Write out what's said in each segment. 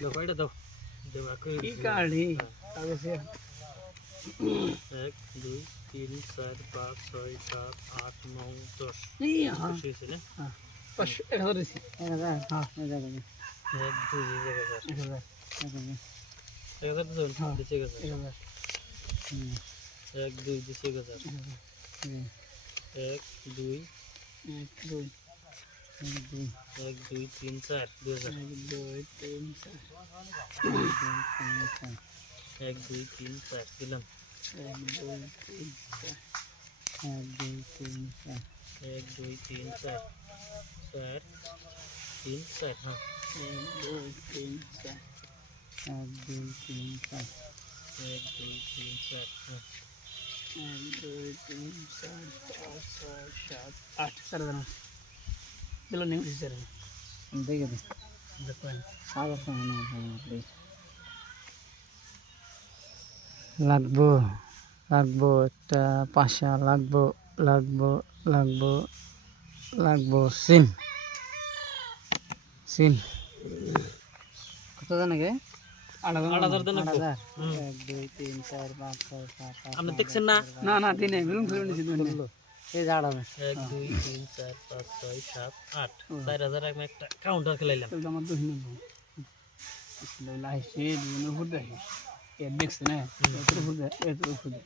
দাও কয়টা দাও দেবা কই কি কার্ডি কাগজে 1 2 3 4 5 6 7 8 9 10 এই হ্যাঁ খুশি হইছে না হ্যাঁ 1000 দিছি 1000 হ্যাঁ 1000 1 2 1000 1000 দিছে 1000 1 2 দিছে 1000 1 2 1 2 1 2 3 4 2000 1 2 3 4 1 2 3 4 দিলাম 1 2 3 4 1 2 3 4 1 2 3 4 4 3 4 हाँ 1 2 3 4 1 2 3 4 1 2 3 4 हाँ 1 2 3 4 5 6 7 8 सर देना बिलो नहीं उसी सर देखिए देखो आगे से आना है লাগবো লাগবো একটা পাশা লাগবো লাগবো লাগবো লাগবো সিন সিন কত জানে গে 8000 দেন 1 2 3 4 5 6 7 আপনি দেখছেন না না না দিনে মিলুন ফিরুন দিছি দিনে এই জাড়া মে 1 2 3 4 5 6 7 8 4000 আমি একটা কাউন্টার খেলাইলাম তো আমার তো হিনে বিসমিল্লাহ সে দিনে হুদা এ দেখছ না এত হুদা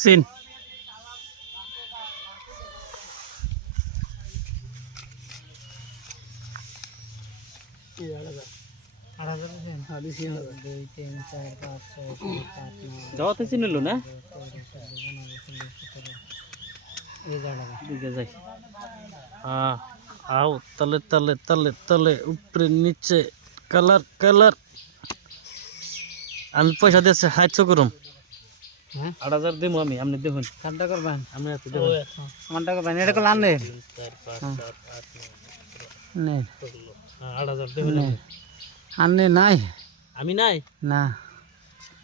সিন যাওয়াতে চিনিল না যাই হ্যাঁ আও তলে তলে তলে তলে উপরে নিচে কালার কালার আমি পয়সা দিয়েছে 700 করুম হ্যাঁ 8000 দেবো আমি আপনি দেখুন কাটটা করবেন আপনি এত দেবেন আমারটা করবেন এটা কো লান দে 3 4 5 7 8 9 নে 8000 দেবেন আনে নাই আমি নাই না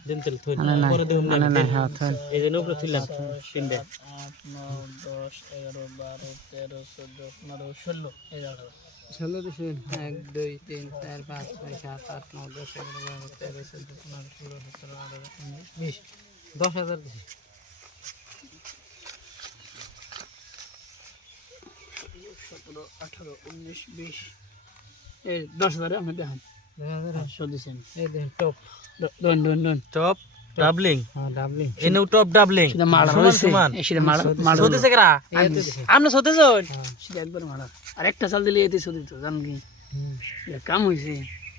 দেন তেল থই আনে নাই পরে দেউন আনে নাই হ্যাঁ থন এই জন্য উপরে থইলাম তিনটা 8 9 10 11 12 13 14 15 16 এই জায়গা 16 দিছেন 1 2 3 4 5 6 7 8 9 10 11 12 13 14 15 16 17 18 19 20 10000 দিছি 17 18 19 20 এই 10000 আমি দেখান 10000 দিছেন এই দেখেন টপ দন টপ ডাবলিং হ্যাঁ ডাবলিং এনে টপ ডাবলিং সেটা মারা হইছে সেটা মারা সতেছে করা আপনি সতেছন সেটা একবার মারা আর একটা চাল দিলে এতে সদিত জান কি কাম হইছে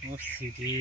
ও সিটি